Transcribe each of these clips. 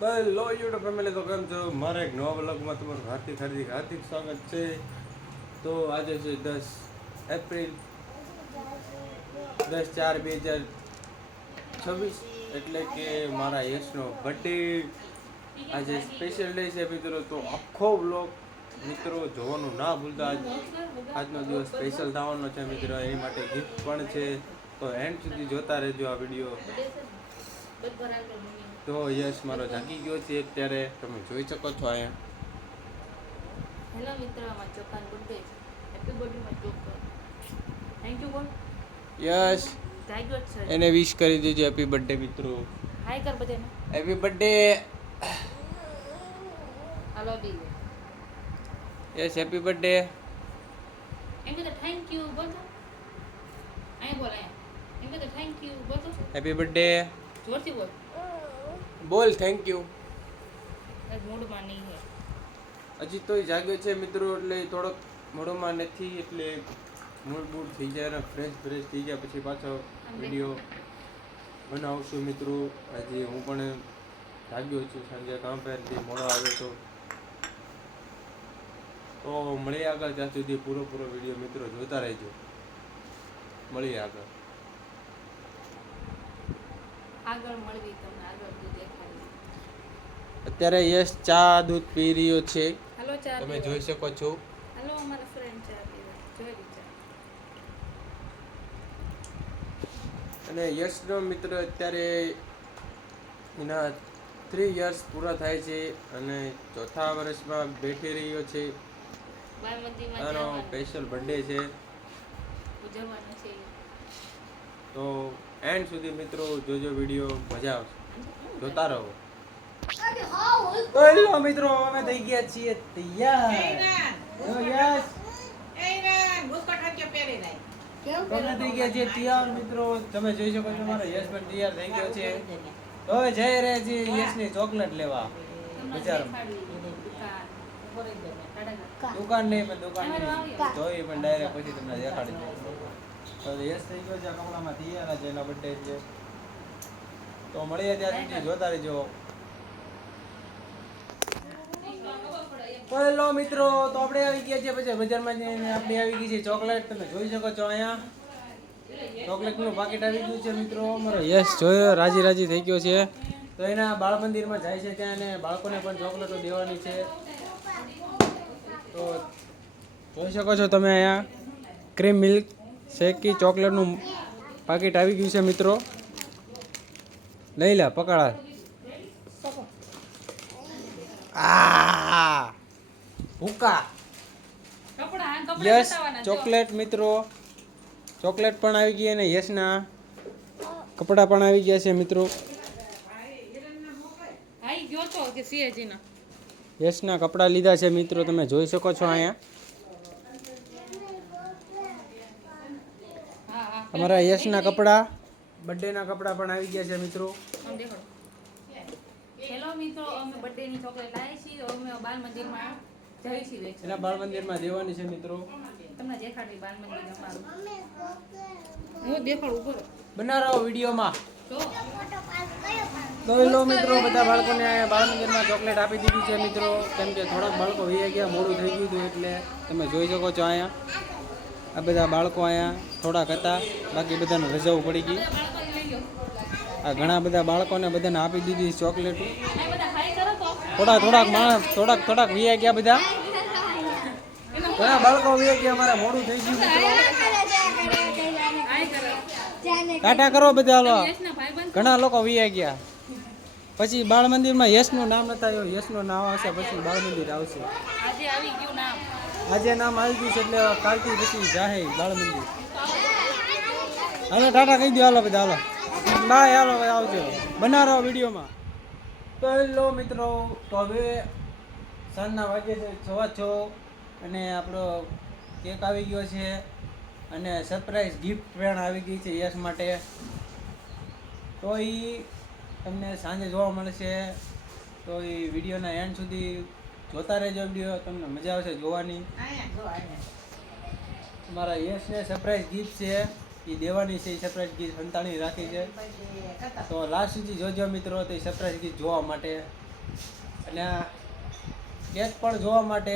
Hello YouTube family, તો કેમ છો? મારા એક નવા બ્લોગમાં તમારું હાર્દિક સ્વાગત છે. તો આજે છે 10 એપ્રિલ 10/4/2026, એટલે કે મારા યશનો બર્થડે. આજે સ્પેશિયલ ડે છે મિત્રો, તો આખો બ્લોગ મિત્રો જોવાનું ના ભૂલતા. આજનો દિવસ સ્પેશિયલ થવાનો છે મિત્રો, એની માટે ગિફ્ટ પણ છે. તો એન્ડ સુધી જોતા રહેજો આ વિડીયો. તો યશ મારો જાગી ગયો છે અત્યારે, તમે જોઈ શકો છો અહીંયા. હેલો મિત્ર, અમાર ચોકાન બર્થડે છે. હેપી બર્થડે માર ચોકન. થેન્ક યુ બોલ. યશ જાગ્યો છે. એને વિશ કરી દેજો હેપી બર્થડે મિત્રો. હાય કર બધાને. Happy birthday. હાલો બી. Yes happy birthday. એમ કે થેન્ક યુ બોલ તો. અહીં બોલ અહીં. એમ કે થેન્ક યુ બોલ તો. Happy birthday. જોરથી બોલ. બોલ થેન્ક યુ. આજ મૂડમાં નહીં હે. હજી તો જાગ્યો છે મિત્રો, એટલે થોડોક મોડોમાં નથી, એટલે મૂડ બૂડ થઈ જાય ને ફ્રેશ થઈ જાય પછી પાછો વિડીયો બનાવશું મિત્રો. આજે હું પણ જાગ્યો છું, સાંજે કામ પરથી મોડો આવ્યો તો મળીએ આગળ. ત્યાં સુધી પૂરો વિડીયો મિત્રો જોતા રહેજો. મળીએ આગળ. આગળ મળવી તમને આગળ દેખાડી. અત્યારે યશ ચા દૂધ પી રહ્યો છે, હાલો ચા તમે જોઈ શકો છો. હાલો અમારા ફ્રેન્ડ ચા પીવા જોઈ ચા. અને યશનો મિત્ર અત્યારે એના 3 યર્સ પૂરા થાય છે અને ચોથા વર્ષમાં બેઠી રહ્યો છે. આનો સ્પેશિયલ બર્થડે છે, ઉજવવાનો છે. તો એન્ડ સુધી મિત્રો જોજો વિડીયો, મજા આવશે, જોતા રહો. તો હેલો મિત્રો, અમે થઈ ગયા છીએ તૈયાર. યસ તમે થઈ ગયા છીએ તૈયાર મિત્રો, તમે જોઈ શકો છો મારો યશ પણ તૈયાર થઈ ગયો છે. તો હવે જઈ રહ્યા છીએ યશની ચોકલેટ લેવા બજારમાં. દુકાન નહીં, પણ દુકાન નહીં જોઈ, પણ ડાયરેક્ટ પછી તમને દેખાડી દઉં. તો યશ થઈ ગયો છે કપડામાં તૈયાર, જેનો બર્થડે છે. તો મળીએ ત્યાં સુધી જોતા રહેજો. તો હેલો મિત્રો, તો આપણે આવી ગયા છીએ પછી બજારમાં જઈને આપણે આવી ગઈ છે ચોકલેટ, તમે જોઈ શકો છો અહીંયા ચોકલેટનું પાકીટ આવી ગયું છે મિત્રો. અમારો યશ જોયો રાજી થઈ ગયો છે. તો એના બાળ મંદિરમાં જાય છે, ત્યાં એને બાળકોને પણ ચોકલેટો દેવાની છે. તો જોઈ શકો છો તમે અહીંયા ક્રીમ મિલ્ક શેકી ચોકલેટનું પાકીટ આવી ગયું છે મિત્રો. લઈ લે પકડા. ભૂકા યસ ચોકલેટ મિત્રો, ચોકલેટ પણ આવી ગઈ અને યશના કપડા પણ આવી ગયા છે મિત્રો. યશના કપડા લીધા છે મિત્રો, તમે જોઈ શકો છો અહીંયા. અમારા યશના કપડા, બર્થડેના કપડા પણ આવી ગયા છે મિત્રો. હેલો મિત્રો, અમે બર્થડેની ચોકલેટ લાવી છીએ. અમે બાલ મંદિરમાં જઈ છીએ. એના બાળ મંદિરમાં દેવાની છે મિત્રો. તમને દેખાડી બાલ મંદિર અમારું. હું દેખાડું ઉપર બનાવો વિડીયોમાં. તો હેલો મિત્રો, બધા બાળકોને બાળ મંદિરમાં ચોકલેટ આપી દીધી છે મિત્રો, કેમ કે થોડાક બાળકો વહી ગયા, મોડું થઈ ગયું હતું, એટલે તમે જોઈ શકો છો અહીંયા આ બધા બાળકો અહીંયા થોડાક હતા, બાકી બધાને રજાઓ પડી ગઈ. આ ઘણા બધા બાળકોને બધાને આપી દીધી ચોકલેટ. થોડાક માણસ થોડાક વહી ગયા, બધા ઘણા બાળકો વહી ગયા, અમારે મોડું થઈ ગયું મિત્રો. ટાટા કરો બધા, હાલો. ઘણા લોકો વહી ગયા. પછી બાળ મંદિરમાં યશનું નામ નથી આવ્યું, યશનું નામ આવશે પછી બાળ મંદિર આવશે. આજે આવી ગયું નામ. આજે નામ આવી ગયું છે, એટલે કાલથી પછી જાહે બાળ મંદિર. હાલો ટાટા કહી દો, હાલો બધા, હાલો બાય, હાલો ભાઈ આવજો, બનાવો વિડીયોમાં. તો હેલો મિત્રો, તો હવે સાંજના વાગે છે 6:06 અને આપણો કેક આવી ગયો છે અને સરપ્રાઈઝ ગિફ્ટ પણ આવી ગઈ છે યશ માટે. તો એ તમને સાંજે જોવા મળશે. તો એ વિડીયોના એન્ડ સુધી જોતા રહેજો, વિડીયો તમને મજા આવશે જોવાની. મારા યશને સરપ્રાઈઝ ગિફ્ટ છે, એ દેવાની છે, એ સરપ્રાઈઝ ગિફ્ટ સંતાણી રાખી છે. તો લાસ્ટ સુધી જોજો મિત્રો, તો એ સરપ્રાઈઝ ગિફ્ટ જોવા માટે. અને આ કેક પણ જોવા માટે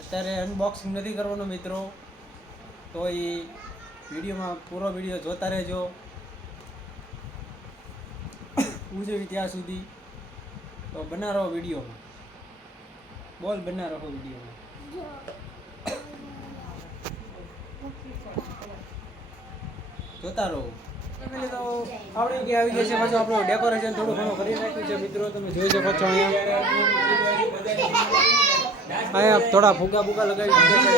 અત્યારે અનબોક્સિંગ નથી કરવાનું મિત્રો, તો એ વિડીયોમાં પૂરો વિડીયો જોતા રહેજો ઉજવી ત્યાં સુધી. તો બના રહો વિડીયોમાં, બોલ બના રહો વિડીયોમાં. જોતા રહો. ફેમિલી તો આપણે કે આવી ગયા છે, પાછું આપણું ડેકોરેશન થોડું ઘણું કરી નાખ્યું છે મિત્રો, તમે જોઈ શકો છો. અહીંયા થોડા ફુગા ફુગા લગાવી દીધા છે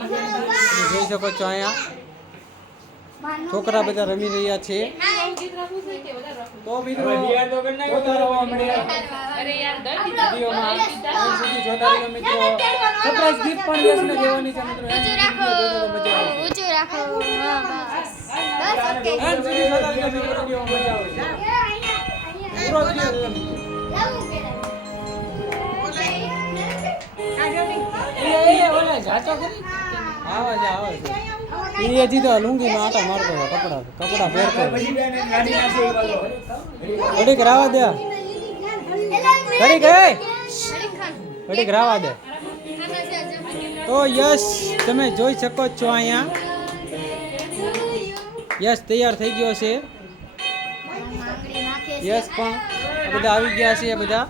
મિત્રો, તમે જોઈ શકો છો. અહીંયા છોકરા બધા રમી રહ્યા છે. તો મિત્રો જોતા રહો આપણે વિડીયોમાં અંત સુધી જોતા રહેજો મિત્રો. સરપ્રાઈઝ ગિફ્ટ પણ યશને દેવાની છે મિત્રો. ઊંચું રાખો. બસ ઓકે. અંત સુધી જોતા રહેજો મિત્રો, વિડીયોમાં મજા આવશે. પૂરો વિડીયો જોજો. ઓલા જાચો કરી આવે છે. એ હજી તો લુંગીમાં આટા મારતો હતો, કપડા ફેરતો ઘડીક રાવા દે, ઘડીક રાવા દે. તો યશ તમે જોઈ શકો છો અહીંયા યશ તૈયાર થઈ ગયો છે. યશ પણ આ બધા આવી ગયા છે બધા.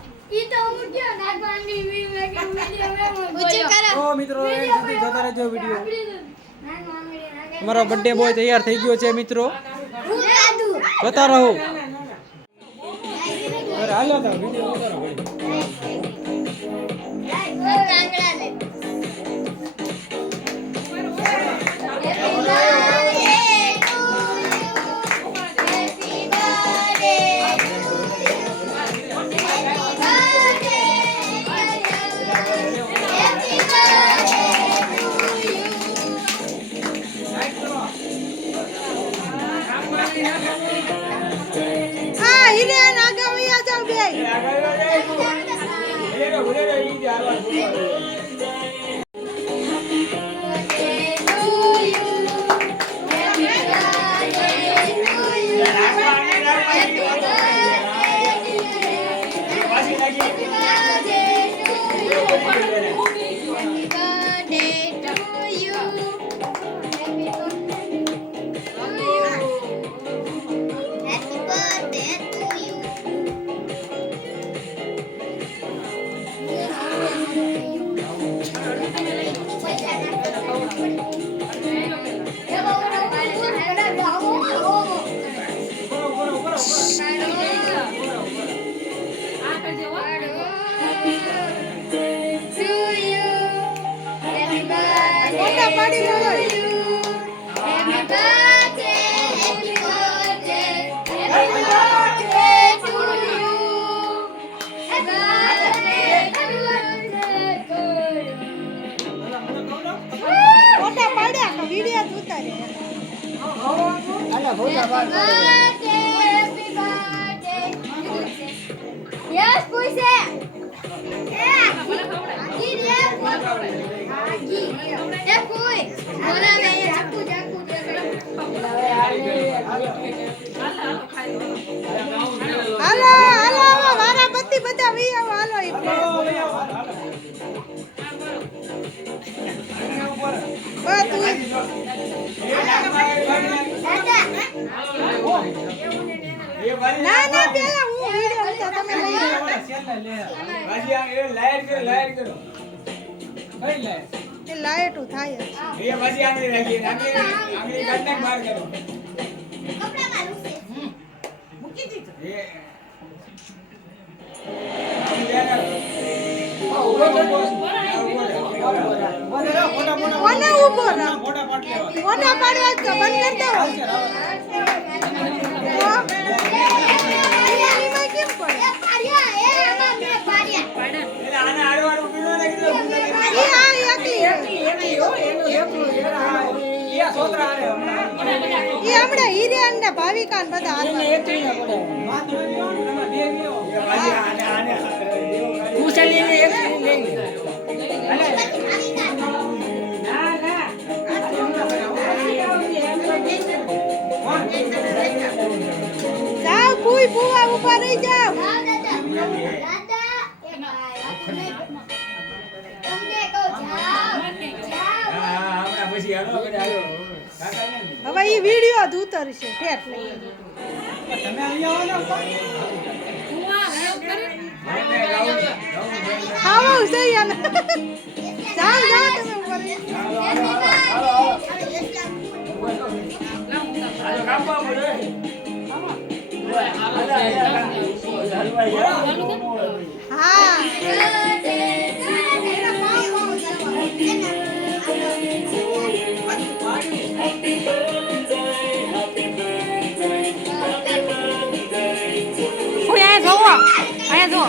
તો મિત્રો સુધી જોતા રહેજો વિડીયો. તમારો બર્થડે બોય તૈયાર થઈ ગયો છે મિત્રો, જોતા રહો. હાલો તો વિડીયો ઉતારો. Yes, puise. હાલો હાલો મારા બત્તી બધા વી આવો હાલો ના ના પેલા હું વિડિયો ઉતાર તમે લઈ લાઈટ કરો કઈ લાઈટ એ લાઈટ થાય એ પછી આંગળી રાખી આંગળી કાઢને બહાર કરો કપડામાં રૂસે મૂકી દીધું એ કોને ઉભો રાખ ફોટા પાડવા તો બંધ કર દો એમાં કેમ પડે પાડ્યા એ આમાં મે પાડ્યા એટલે આને આડવાડું પીડો નાખી દો એ આ એકલી હો એનું એકલું એ છોકરા આરે એ આપણે હિરેન ને ભાવિકા ને બધા હાથમાં એકલી પડે માત્ર તમે બે ગયો આને કુશલીને એકલી લઈ જાવ કોઈ બુવા ઉભા રહી જાવ દાદા વિડીયો જ ઉતરશે ઠેઠ લઈ તમે અહીંયા આવો ને તું આ હેવ કરે ખાવું છે યાર જાઓ જાઓ તમે ઉપર હા કોઈ આયા જોવો આયા જો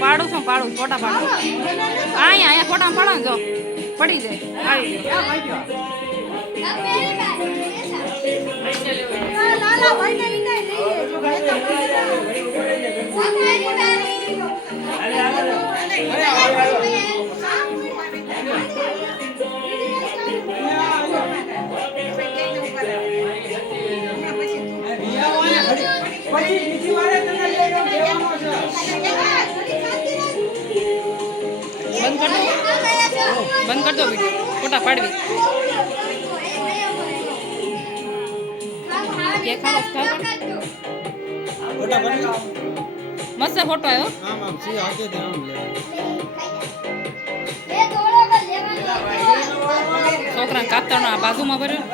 પાડું છું ફોટા પાડું અહીંયા ફોટા પાડો ને જો પડી જાય આવી ગયો લાલા ભાઈ ને વિનાય લઈ લેજો ભાઈ પછી બીજી વારે તમે લઈ લો દેવાનો છે બંધ કર દો વિડીયો ફોટા પાડવી ફોટા પાડી લો મસ્ત ફોટો આવ્યો આમ આમ સી આગે દે આમ લે છોકરા કાતરના બાજુમાં ભર્યો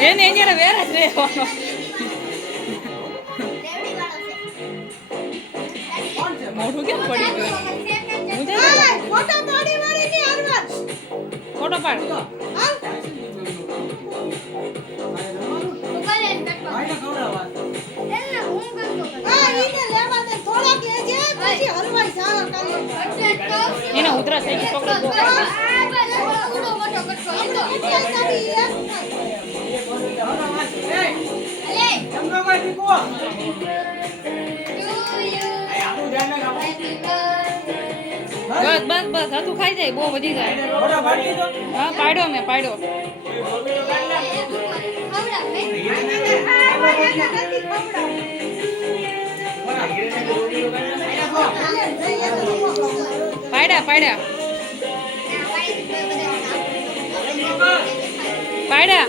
એને અહીંયા વેર જ રહેવાનો મોઢું કેમ પડી ગયું હું તો ફોટા પાડી વાળી ની હરવાર ફોટો પાડ ભાઈને ખવડાવવા હા ઈને લેવા દે થોડાક લેજે પછી હરવાઈ સારા કાલે એને ઉધરા થઈ ગઈ છોકરો એમનો કોઈ દીકો બસ બસ બસ હતું ખાઈ જાય બહુ વધી જાય ફોટા પાડી દો હા પાડ્યો મેં પાડ્યો પાડ્યા પાડ્યા પાડ્યા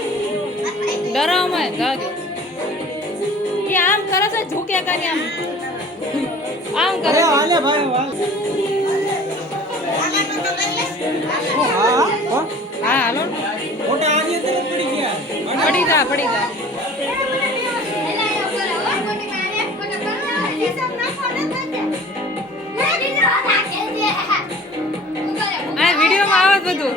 ડરાવમાં દાદી એ આમ કરે છે ઝૂક્યા કાની આમ કરે અરે છે. હાલે ભાઈ હા હા હા હાલો ફોટા આની અંદર જ પડી ગયા પડી જા આ વિડીયોમાં આવે બધું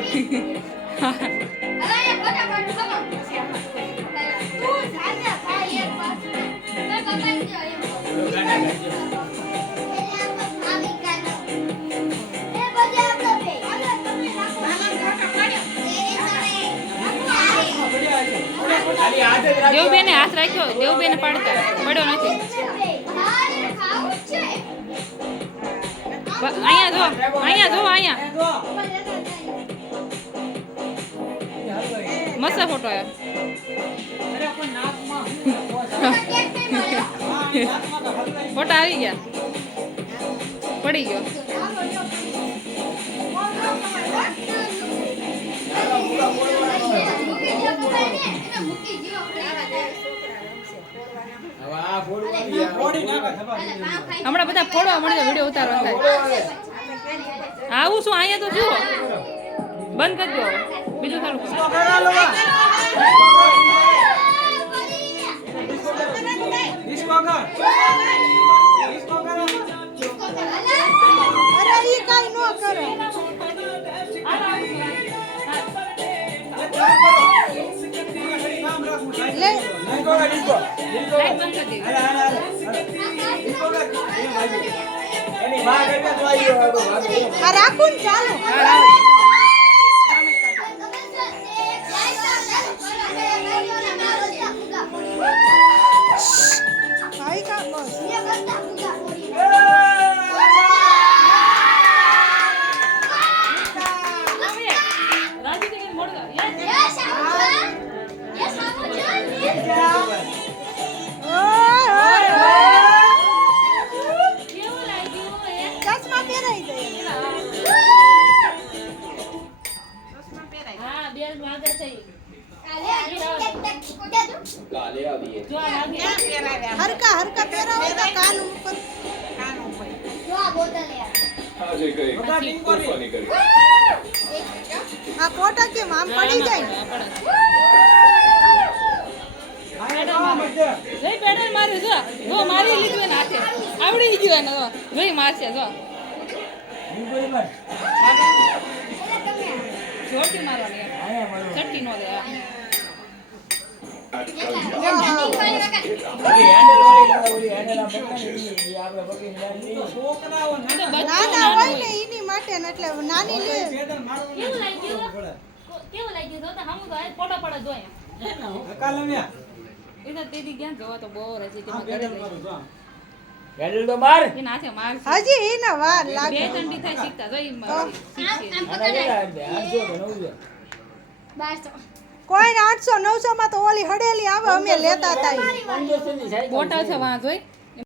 દેવબેને હાથ રાખ્યો દેવબેને પાડતા પડ્યો નથી અહીંયા જો મસ્ત ફોટો આવ્યો અરે પણ નાકમાં ફોટા આવી ગયા પડી ગયો હમણાં બધા ફોડવા મળે વિડીયો ઉતારવા થાય આવું શું અહીંયા તો જુઓ બંધ કરી દો બીજું ચાલુ કરો. અરે ઈ કાઈ નો કરે લે લાઈટ બંધ કરી દેવી. આ રાખું ને ચાલો હા, રાખ. ભાઈ કા બસ રાજુ કે મોડ યસ ઓય ઓય ઓય જો આ લાગે. હરકા હરકા પહેરાવો તો કાન ઉપર જો આ બોતલ યાર બધા ટીંકોરી. આ ફોટા કેમ આમ પડી જાય આયા તો મધ્ય. જોઈ પેડલ માર્યું જો. જો મારી લીધું એને હાથે. આવડી ગયું એને જો. જોઈ મારશે જો. ટીંકોરી માર. જોરથી મારવાની એમ. આયા મારો. ચટકી નો દે. ઓલી હેન્ડલ વાળી લાવો, ઓલી હેન્ડલ આ પકડે ને ઈ આપણે પકડીને લાવી. છોકરાઓ આ તો બચ્ચું નાના નાનું હોય હોય. ને એની માટે ને એટલે નાની લે પેડલ મારવાનું કેવું લાગ્યું? કેવું લાગ્યું? જો તો હમું તો આ પોડા પોડા જોયા. હકા લમ્યા. એ તો તેથી ક્યાં જવા તો બહુ રસી આ તેમાં ઘરે પેડલ મારું જઈ. જો આમ. હેન્ડલ તો માર. એના હાથે મારશે. હજી એને વાર બે લાગે ત્રણ દી થાય શીખતા જો ઈ શીખશે. આના કેટલા આપે? 800 કે 900? 1200 કોઈને 800 900 માં તો ઓલી હડેલી આવે અમે લેતા હતા ઈ. 1500 ની સાયકલ બોટલ છે. છે વાં જોઈ.